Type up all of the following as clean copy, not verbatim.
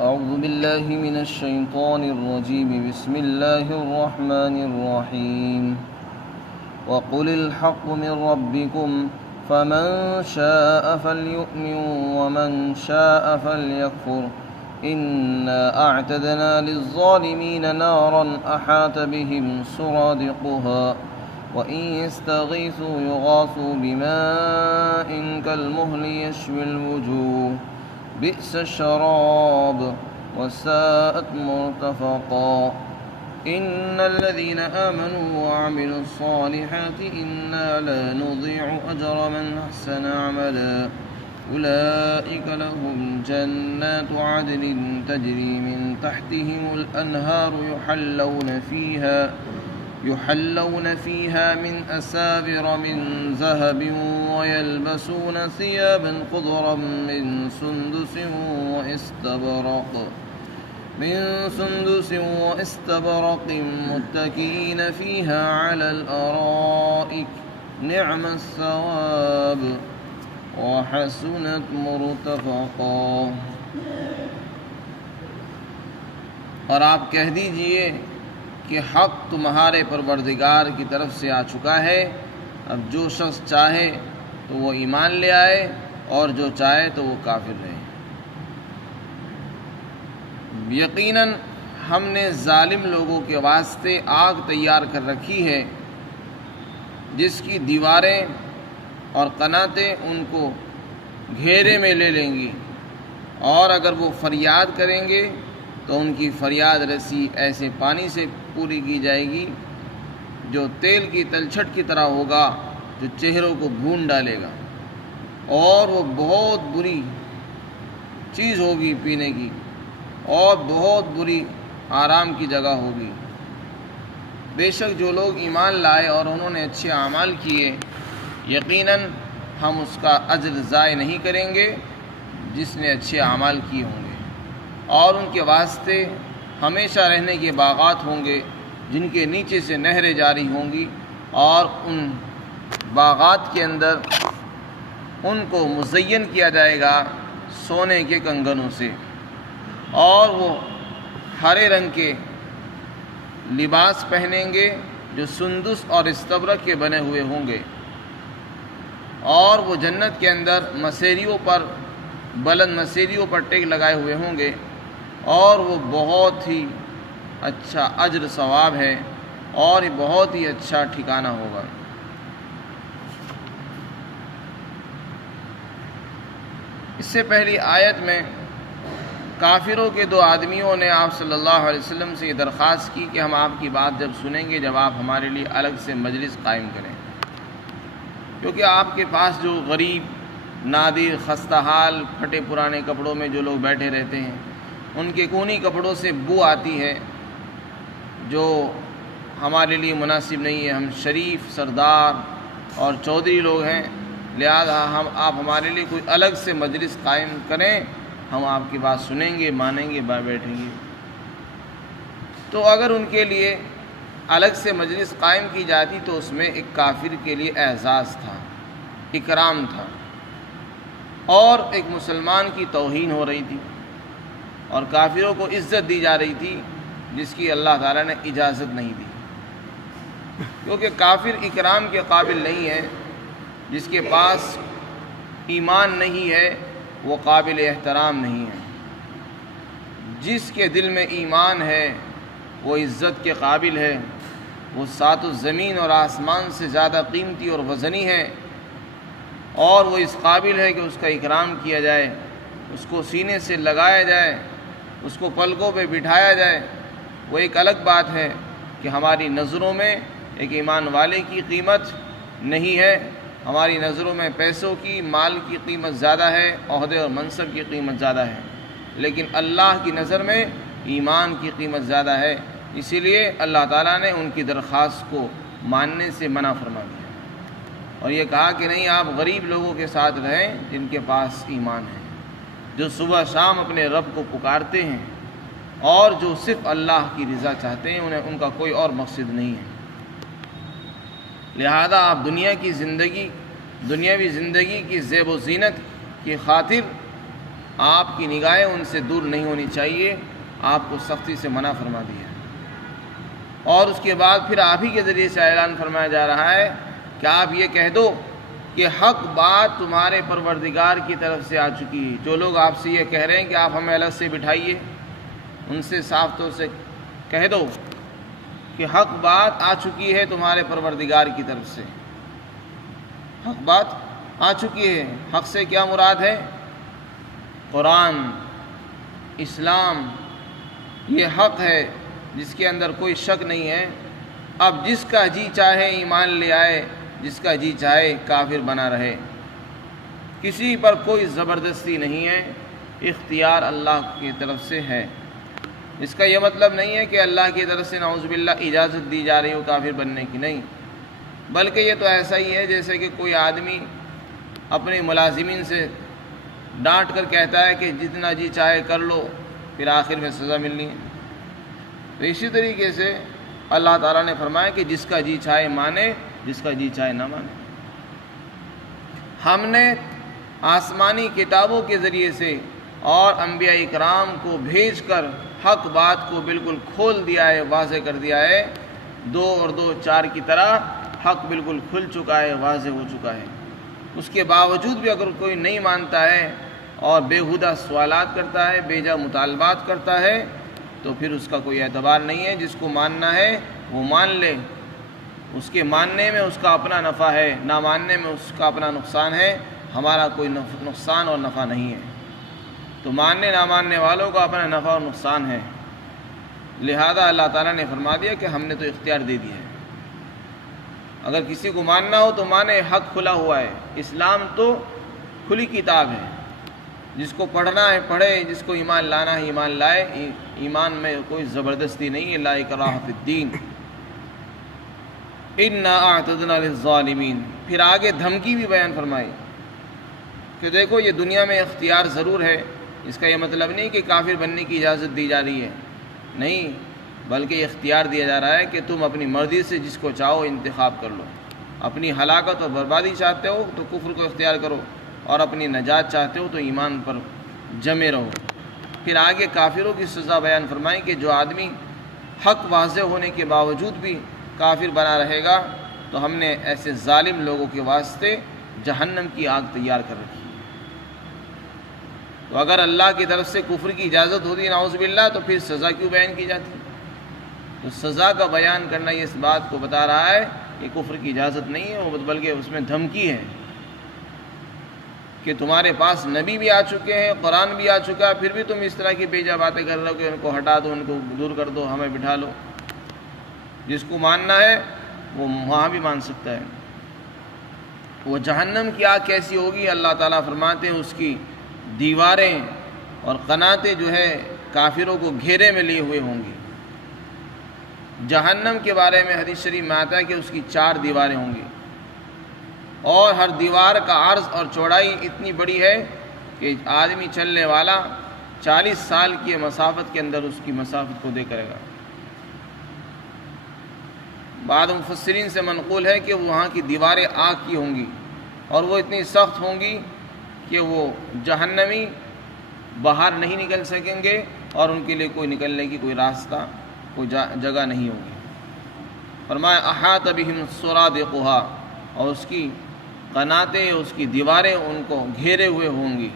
أعوذ بالله من الشيطان الرجيم. بسم الله الرحمن الرحيم. وقل الحق من ربكم فمن شاء فليؤمن ومن شاء فليكفر إنا أعتدنا للظالمين نارا أحاط بهم سرادقها وإن يستغيثوا يغاثوا بماء كالمهل يشوي الوجوه بئس الشراب وساءت مرتفقا إن الذين آمنوا وعملوا الصالحات إنا لا نضيع أجر من أحسن عملا أولئك لهم جنات عدن تجري من تحتهم الأنهار يحلون فيها من أساور من ذهب ويلبسون ثيابا خضرا من سندس واستبرق متكئين فيها على الأرائك نعم الثواب وحسنت مرتفقا۔ اور آپ کہہ دیجئے کہ حق تمہارے پروردگار کی طرف سے آ چکا ہے، اب جو شخص چاہے تو وہ ایمان لے آئے اور جو چاہے تو وہ کافر رہے۔ یقیناً ہم نے ظالم لوگوں کے واسطے آگ تیار کر رکھی ہے جس کی دیواریں اور قناتیں ان کو گھیرے میں لے لیں گی، اور اگر وہ فریاد کریں گے تو ان کی فریاد رسی ایسے پانی سے پوری کی جائے گی جو تیل کی تلچھٹ کی طرح ہوگا، جو چہروں کو بھون ڈالے گا، اور وہ بہت بری چیز ہوگی پینے کی، اور بہت بری آرام کی جگہ ہوگی۔ بے شک جو لوگ ایمان لائے اور انہوں نے اچھے اعمال کیے، یقیناً ہم اس کا اجر ضائع نہیں کریں گے جس نے اچھے اعمال کیے ہوں گے، اور ان کے واسطے ہمیشہ رہنے کے باغات ہوں گے جن کے نیچے سے نہریں جاری ہوں گی، اور ان باغات کے اندر ان کو مزین کیا جائے گا سونے کے کنگنوں سے، اور وہ ہرے رنگ کے لباس پہنیں گے جو سندس اور استبرق کے بنے ہوئے ہوں گے، اور وہ جنت کے اندر بلند مسیریوں پر ٹیک لگائے ہوئے ہوں گے، اور وہ بہت ہی اچھا اجر ثواب ہے اور بہت ہی اچھا ٹھکانہ ہوگا۔ اس سے پہلی آیت میں کافروں کے دو آدمیوں نے آپ صلی اللہ علیہ وسلم سے یہ درخواست کی کہ ہم آپ کی بات جب سنیں گے جب آپ ہمارے لیے الگ سے مجلس قائم کریں، کیونکہ آپ کے پاس جو غریب، نادر، خستہ حال، پھٹے پرانے کپڑوں میں جو لوگ بیٹھے رہتے ہیں، ان کے خونی کپڑوں سے بو آتی ہے جو ہمارے لیے مناسب نہیں ہے۔ ہم شریف، سردار اور چودھری لوگ ہیں، لہذا آپ ہمارے لیے کوئی الگ سے مجلس قائم کریں، ہم آپ کی بات سنیں گے، مانیں گے، بیٹھیں گے۔ تو اگر ان کے لیے الگ سے مجلس قائم کی جاتی تو اس میں ایک کافر کے لیے اعزاز تھا، اکرام تھا، اور ایک مسلمان کی توہین ہو رہی تھی، اور کافروں کو عزت دی جا رہی تھی جس کی اللہ تعالیٰ نے اجازت نہیں دی، کیونکہ کافر اکرام کے قابل نہیں ہے۔ جس کے پاس ایمان نہیں ہے وہ قابل احترام نہیں ہے، جس کے دل میں ایمان ہے وہ عزت کے قابل ہے، وہ سات زمین اور آسمان سے زیادہ قیمتی اور وزنی ہے، اور وہ اس قابل ہے کہ اس کا اکرام کیا جائے، اس کو سینے سے لگایا جائے، اس کو پلکوں پہ بٹھایا جائے۔ وہ ایک الگ بات ہے کہ ہماری نظروں میں ایک ایمان والے کی قیمت نہیں ہے، ہماری نظروں میں پیسوں کی، مال کی قیمت زیادہ ہے، عہدے اور منصب کی قیمت زیادہ ہے، لیکن اللہ کی نظر میں ایمان کی قیمت زیادہ ہے۔ اسی لیے اللہ تعالیٰ نے ان کی درخواست کو ماننے سے منع فرما دیا، اور یہ کہا کہ نہیں، آپ غریب لوگوں کے ساتھ رہیں جن کے پاس ایمان ہے، جو صبح شام اپنے رب کو پکارتے ہیں، اور جو صرف اللہ کی رضا چاہتے ہیں، انہیں ان کا کوئی اور مقصد نہیں ہے۔ لہذا آپ دنیاوی زندگی کی زیب و زینت کی خاطر آپ کی نگاہیں ان سے دور نہیں ہونی چاہیے، آپ کو سختی سے منع فرما دیا ہے۔ اور اس کے بعد پھر آپ ہی کے ذریعے سے اعلان فرمایا جا رہا ہے کہ آپ یہ کہہ دو کہ حق بات تمہارے پروردگار کی طرف سے آ چکی ہے۔ جو لوگ آپ سے یہ کہہ رہے ہیں کہ آپ ہمیں الگ سے بٹھائیے، ان سے صاف طور سے کہہ دو کہ حق بات آ چکی ہے تمہارے پروردگار کی طرف سے، حق بات آ چکی ہے۔ حق سے کیا مراد ہے؟ قرآن، اسلام، یہ حق ہے جس کے اندر کوئی شک نہیں ہے۔ اب جس کا جی چاہے ایمان لے آئے، جس کا جی چاہے کافر بنا رہے، کسی پر کوئی زبردستی نہیں ہے، اختیار اللہ کی طرف سے ہے۔ اس کا یہ مطلب نہیں ہے کہ اللہ کی طرف سے نعوذ باللہ اجازت دی جا رہی ہو کافر بننے کی، نہیں، بلکہ یہ تو ایسا ہی ہے جیسے کہ کوئی آدمی اپنے ملازمین سے ڈانٹ کر کہتا ہے کہ جتنا جی چاہے کر لو، پھر آخر میں سزا ملنی ہے۔ تو اسی طریقے سے اللہ تعالیٰ نے فرمایا کہ جس کا جی چاہے مانے، جس کا جی چاہے نہ مانے۔ ہم نے آسمانی کتابوں کے ذریعے سے اور انبیاء اکرام کو بھیج کر حق بات کو بالکل کھول دیا ہے، واضح کر دیا ہے۔ 2 اور 2 4 کی طرح حق بالکل کھل چکا ہے، واضح ہو چکا ہے۔ اس کے باوجود بھی اگر کوئی نہیں مانتا ہے اور بیہودہ سوالات کرتا ہے، بیجا مطالبات کرتا ہے، تو پھر اس کا کوئی اعتبار نہیں ہے۔ جس کو ماننا ہے وہ مان لے، اس کے ماننے میں اس کا اپنا نفع ہے، نہ ماننے میں اس کا اپنا نقصان ہے، ہمارا کوئی نقصان اور نفع نہیں ہے۔ تو ماننے نہ ماننے والوں کا اپنا نفع اور نقصان ہے، لہذا اللہ تعالیٰ نے فرما دیا کہ ہم نے تو اختیار دے دیا ہے۔ اگر کسی کو ماننا ہو تو مانے، حق کھلا ہوا ہے۔ اسلام تو کھلی کتاب ہے، جس کو پڑھنا ہے پڑھے، جس کو ایمان لانا ہے ایمان لائے۔ ایمان میں کوئی زبردستی نہیں ہے، لا اکراہ فی الدین، انا اعتدنا للظالمین۔ پھر آگے دھمکی بھی بیان فرمائی کہ دیکھو یہ دنیا میں اختیار ضرور ہے، اس کا یہ مطلب نہیں کہ کافر بننے کی اجازت دی جا رہی ہے، نہیں، بلکہ اختیار دیا جا رہا ہے کہ تم اپنی مرضی سے جس کو چاہو انتخاب کر لو۔ اپنی ہلاکت اور بربادی چاہتے ہو تو کفر کو اختیار کرو، اور اپنی نجات چاہتے ہو تو ایمان پر جمے رہو۔ پھر آگے کافروں کی سزا بیان فرمائی کہ جو آدمی حق واضح ہونے کے باوجود بھی کافر بنا رہے گا تو ہم نے ایسے ظالم لوگوں کے واسطے جہنم کی آگ تیار کر رکھی ہے۔ تو اگر اللہ کی طرف سے کفر کی اجازت ہوتی نعوذ باللہ تو پھر سزا کیوں بیان کی جاتی؟ تو سزا کا بیان کرنا یہ اس بات کو بتا رہا ہے کہ کفر کی اجازت نہیں ہے، بلکہ اس میں دھمکی ہے کہ تمہارے پاس نبی بھی آ چکے ہیں، قرآن بھی آ چکا ہے، پھر بھی تم اس طرح کی بیجا باتیں کر رہے ہو کہ ان کو ہٹا دو، ان کو دور کر دو، ہمیں بٹھا لو۔ جس کو ماننا ہے وہ وہاں بھی مان سکتا ہے۔ وہ جہنم کی آگ کیسی ہوگی؟ اللہ تعالیٰ فرماتے ہیں اس کی دیواریں اور قناتیں جو ہے کافروں کو گھیرے میں لیے ہوئے ہوں گی۔ جہنم کے بارے میں حدیث شریف میں آتا ہے کہ اس کی 4 دیواریں ہوں گی، اور ہر دیوار کا عرض اور چوڑائی اتنی بڑی ہے کہ آدمی چلنے والا 40 سال کی مسافت کے اندر اس کی مسافت کو طے کرے گا۔ بعض مفسرین سے منقول ہے کہ وہاں کی دیواریں آگ کی ہوں گی، اور وہ اتنی سخت ہوں گی کہ وہ جہنمی باہر نہیں نکل سکیں گے، اور ان کے لیے کوئی نکلنے کی کوئی راستہ، کوئی جگہ نہیں ہوگی۔ فرمایا احاط بہم سرادقها، اور اس کی قناتیں، اس کی دیواریں ان کو گھیرے ہوئے ہوں گی۔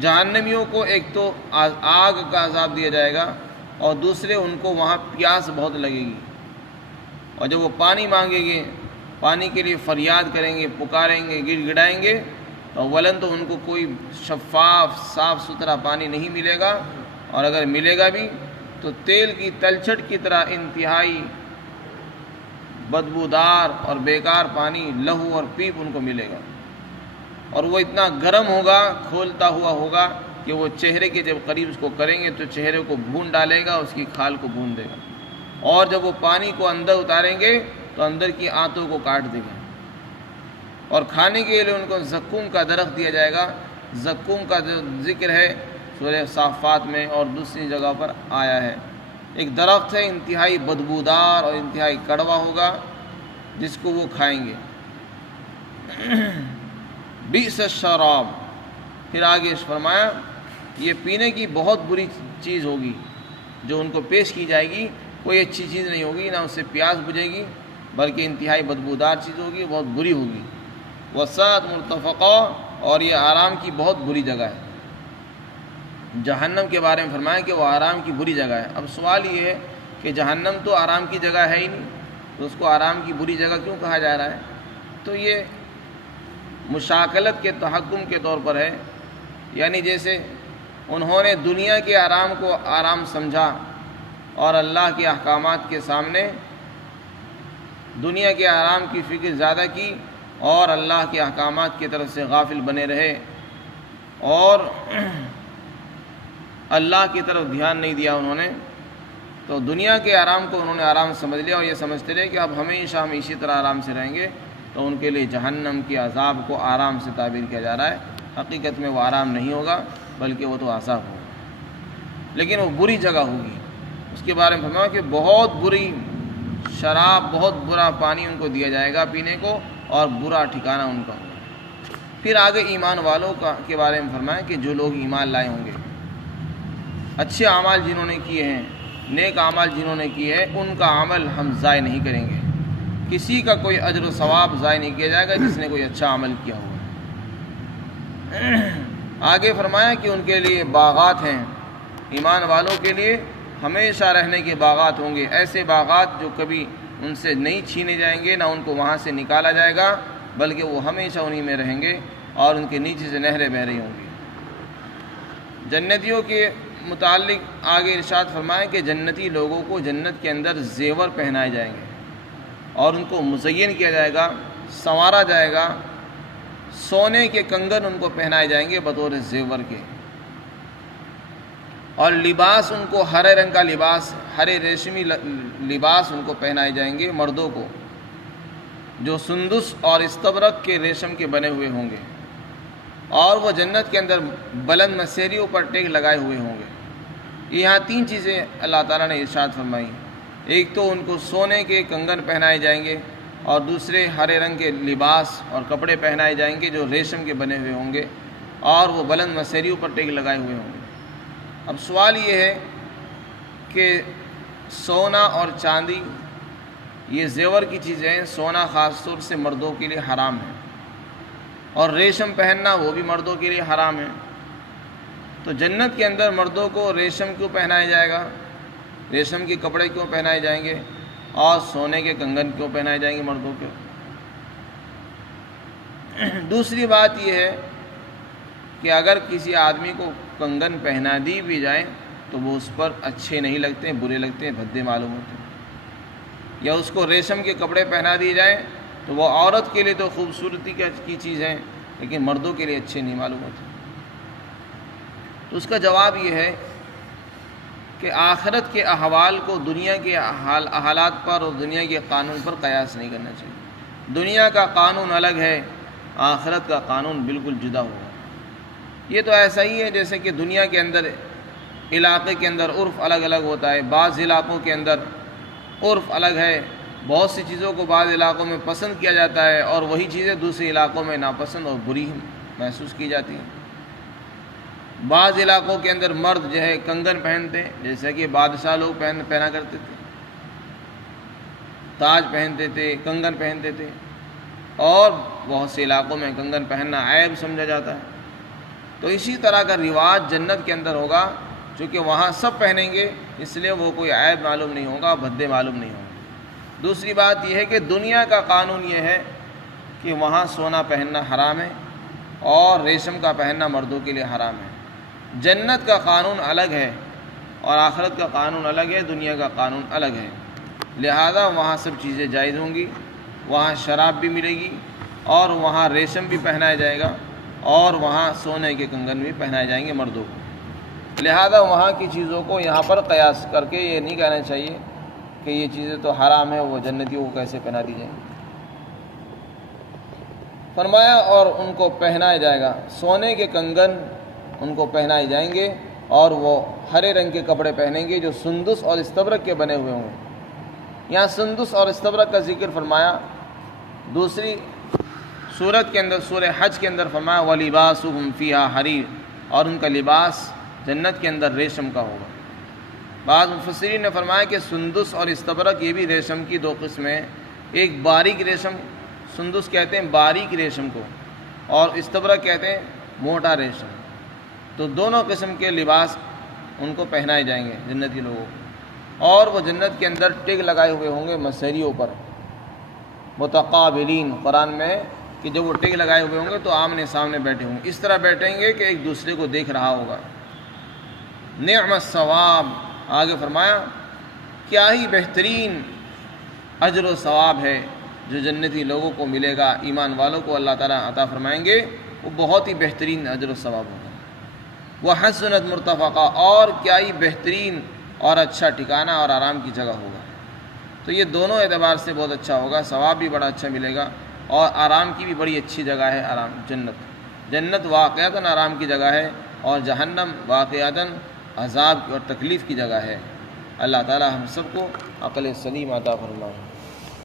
جہنمیوں کو ایک تو آگ کا عذاب دیا جائے گا، اور دوسرے ان کو وہاں پیاس بہت لگے گی، اور جب وہ پانی مانگیں گے، پانی کے لیے فریاد کریں گے، پکاریں گے، گڑ گڑائیں گے، تو اولن تو ان کو کوئی شفاف صاف ستھرا پانی نہیں ملے گا، اور اگر ملے گا بھی تو تیل کی تلچھٹ کی طرح انتہائی بدبودار اور بیکار پانی، لہو اور پیپ ان کو ملے گا، اور وہ اتنا گرم ہوگا، کھولتا ہوا ہوگا کہ وہ چہرے کے جب قریب اس کو کریں گے تو چہرے کو بھون ڈالے گا، اس کی کھال کو بھون دے گا، اور جب وہ پانی کو اندر اتاریں گے تو اندر کی آنتوں کو کاٹ دے گا۔ اور کھانے کے لیے ان کو زقوم کا درخت دیا جائے گا۔ زقوم کا جو ذکر ہے سورہ صافات میں اور دوسری جگہ پر آیا ہے، ایک درخت ہے انتہائی بدبودار اور انتہائی کڑوا ہوگا، جس کو وہ کھائیں گے۔ بئس الشراب، پھر آگے فرمایا یہ پینے کی بہت بری چیز ہوگی جو ان کو پیش کی جائے گی، کوئی اچھی چیز نہیں ہوگی، نہ اس سے پیاس بجھے گی بلکہ انتہائی بدبودار چیز ہوگی، بہت بری ہوگی۔ وسعت مرتفقہ، اور یہ آرام کی بہت بری جگہ ہے۔ جہنم کے بارے میں فرمایا کہ وہ آرام کی بری جگہ ہے۔ اب سوال یہ ہے کہ جہنم تو آرام کی جگہ ہے ہی نہیں، تو اس کو آرام کی بری جگہ کیوں کہا جا رہا ہے؟ تو یہ مشاکلت کے تحکم کے طور پر ہے، یعنی جیسے انہوں نے دنیا کے آرام کو آرام سمجھا اور اللہ کے احکامات کے سامنے دنیا کے آرام کی فکر زیادہ کی اور اللہ کے احکامات کی طرف سے غافل بنے رہے اور اللہ کی طرف دھیان نہیں دیا انہوں نے، تو دنیا کے آرام کو انہوں نے آرام سمجھ لیا اور یہ سمجھتے رہے کہ اب ہمیشہ ہم اسی طرح آرام سے رہیں گے، تو ان کے لیے جہنم کے عذاب کو آرام سے تعبیر کیا جا رہا ہے۔ حقیقت میں وہ آرام نہیں ہوگا بلکہ وہ تو عذاب ہوگا، لیکن وہ بری جگہ ہوگی۔ اس کے بارے میں فرمایا کہ بہت بری شراب، بہت برا پانی ان کو دیا جائے گا پینے کو، اور برا ٹھکانہ ان کا ہوگا۔ پھر آگے ایمان والوں کے بارے میں فرمایا کہ جو لوگ ایمان لائے ہوں گے، اچھے اعمال جنہوں نے کیے ہیں، نیک اعمال جنہوں نے کیے ہیں، ان کا عمل ہم ضائع نہیں کریں گے۔ کسی کا کوئی اجر و ثواب ضائع نہیں کیا جائے گا جس نے کوئی اچھا عمل کیا ہوگا۔ آگے فرمایا کہ ان کے لیے باغات ہیں، ایمان والوں کے لیے ہمیشہ رہنے کے باغات ہوں گے، ایسے باغات جو کبھی ان سے نہیں چھینے جائیں گے، نہ ان کو وہاں سے نکالا جائے گا، بلکہ وہ ہمیشہ انہی میں رہیں گے اور ان کے نیچے سے نہریں بہہ رہی ہوں گی۔ جنتیوں کے متعلق آگے ارشاد فرمایا کہ جنتی لوگوں کو جنت کے اندر زیور پہنائے جائیں گے اور ان کو مزین کیا جائے گا، سنوارا جائے گا، سونے کے کنگن ان کو پہنائے جائیں گے بطور زیور کے، اور لباس ان کو ہرے رنگ کا لباس، ہرے ریشمی لباس ان کو پہنائے جائیں گے مردوں کو، جو سندس اور استبرق کے ریشم کے بنے ہوئے ہوں گے، اور وہ جنت کے اندر بلند مسیریوں پر ٹیک لگائے ہوئے ہوں گے۔ یہاں تین چیزیں اللہ تعالیٰ نے ارشاد فرمائی، ایک تو ان کو سونے کے کنگن پہنائے جائیں گے، اور دوسرے ہرے رنگ کے لباس اور کپڑے پہنائے جائیں گے جو ریشم کے بنے ہوئے ہوں گے، اور وہ بلند مسیریوں پر ٹیک لگائے ہوئے ہوں گے۔ اب سوال یہ ہے کہ سونا اور چاندی یہ زیور کی چیزیں ہیں، سونا خاص طور سے مردوں کے لیے حرام ہے، اور ریشم پہننا وہ بھی مردوں کے لیے حرام ہے۔ تو جنت کے اندر مردوں کو ریشم کیوں پہنایا جائے گا، ریشم کے کپڑے کیوں پہنائے جائیں گے، اور سونے کے کنگن کیوں پہنائے جائیں گے مردوں کے؟ دوسری بات یہ ہے کہ اگر کسی آدمی کو کنگن پہنا دی بھی جائیں تو وہ اس پر اچھے نہیں لگتے، برے لگتے ہیں، بھدے معلوم ہوتے ہیں، یا اس کو ریشم کے کپڑے پہنا دیے جائیں تو وہ عورت کے لیے تو خوبصورتی کی چیز ہے لیکن مردوں کے لیے اچھے نہیں معلوم ہوتے۔ تو اس کا جواب یہ ہے کہ آخرت کے احوال کو دنیا کے حالات پر اور دنیا کے قانون پر قیاس نہیں کرنا چاہیے۔ دنیا کا قانون الگ ہے، آخرت کا قانون بالکل جدا ہوگا۔ یہ تو ایسا ہی ہے جیسے کہ دنیا کے اندر علاقے کے اندر عرف الگ الگ ہوتا ہے، بعض علاقوں کے اندر عرف الگ ہے، بہت سی چیزوں کو بعض علاقوں میں پسند کیا جاتا ہے اور وہی چیزیں دوسرے علاقوں میں ناپسند اور بری محسوس کی جاتی ہیں۔ بعض علاقوں کے اندر مرد جو ہے کنگن پہنتے ہیں، جیسا کہ بادشاہ لوگ پہنا کرتے تھے، تاج پہنتے تھے، کنگن پہنتے تھے، اور بہت سے علاقوں میں کنگن پہننا عیب سمجھا جاتا ہے۔ تو اسی طرح کا رواج جنت کے اندر ہوگا، چونکہ وہاں سب پہنیں گے اس لیے وہ کوئی عیب معلوم نہیں ہوگا، بھدے معلوم نہیں ہوں گے۔ دوسری بات یہ ہے کہ دنیا کا قانون یہ ہے کہ وہاں سونا پہننا حرام ہے اور ریشم کا پہننا مردوں کے لیے حرام ہے۔ جنت کا قانون الگ ہے اور آخرت کا قانون الگ ہے، دنیا کا قانون الگ ہے، لہذا وہاں سب چیزیں جائز ہوں گی، وہاں شراب بھی ملے گی، اور وہاں ریشم بھی پہنایا جائے گا، اور وہاں سونے کے کنگن بھی پہنائے جائیں گے مردوں کو۔ لہذا وہاں کی چیزوں کو یہاں پر قیاس کر کے یہ نہیں کہنا چاہیے کہ یہ چیزیں تو حرام ہیں، وہ جنتیوں کو کیسے پہنا دی جائیں۔ فرمایا اور ان کو پہنایا جائے گا، سونے کے کنگن ان کو پہنائے جائیں گے، اور وہ ہرے رنگ کے کپڑے پہنیں گے جو سندس اور استبرق کے بنے ہوئے ہوں گے۔ یہاں سندس اور استبرق کا ذکر فرمایا، دوسری سورت کے اندر سورہ حج کے اندر فرمایا وَلِبَاسُهُمْ فِيهَا حَرِيرٌ، اور ان کا لباس جنت کے اندر ریشم کا ہوگا۔ بعض مفسرین نے فرمایا کہ سندس اور استبرق یہ بھی ریشم کی دو قسمیں، ایک باریک ریشم، سندس کہتے ہیں باریک ریشم کو، اور استبرق کہتے ہیں موٹا ریشم، تو دونوں قسم کے لباس ان کو پہنائے جائیں گے جنتی لوگوں کو، اور وہ جنت کے اندر ٹگ لگائے ہوئے ہوں گے مسیریوں پر، متقابلین، قرآن میں کہ جب وہ ٹگ لگائے ہوئے ہوں گے تو آمنے سامنے بیٹھے ہوں گے، اس طرح بیٹھیں گے کہ ایک دوسرے کو دیکھ رہا ہوگا۔ نعم الثواب، آگے فرمایا کیا ہی بہترین اجر و ثواب ہے جو جنتی لوگوں کو ملے گا، ایمان والوں کو اللہ تعالیٰ عطا فرمائیں گے، وہ بہت ہی بہترین اجر و ثواب ہوگا۔ وحسنت مرتفقہ، اور کیا ہی بہترین اور اچھا ٹھکانہ اور آرام کی جگہ ہوگا۔ تو یہ دونوں اعتبار سے بہت اچھا ہوگا، ثواب بھی بڑا اچھا ملے گا اور آرام کی بھی بڑی اچھی جگہ ہے آرام جنت واقعتاً آرام کی جگہ ہے، اور جہنم واقعتاً عذاب اور تکلیف کی جگہ ہے۔ اللہ تعالی ہم سب کو عقل سلیم عطا فرمائے۔